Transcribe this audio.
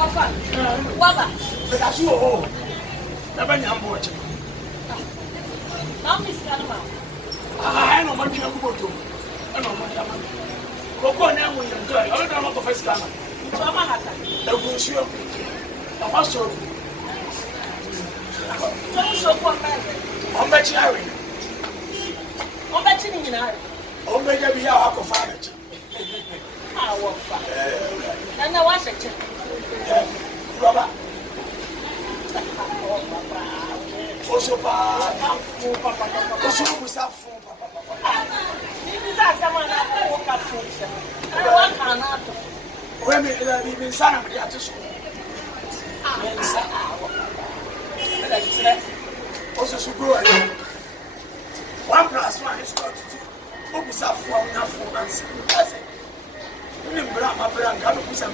Waba. That's all. Never knew much. Now, Miss Canama. I know much of go to. I know much of money. Go now when you're good. I don't know the first time. So I'm a hacker. I will show you. I must show you. Don't show one man. I'm bet you are. I'm betting in I. Oh, maybe you are a father. I walk far. And I was a chick. Robert. Also, Papa. Also, was up for Papa. This is someone I walk up for. I walk on out. Women, even son of the artist. Also, so grow 1 + 1 is got to do. Who is up for enough for answer? You didn't bring my brand, I don't put some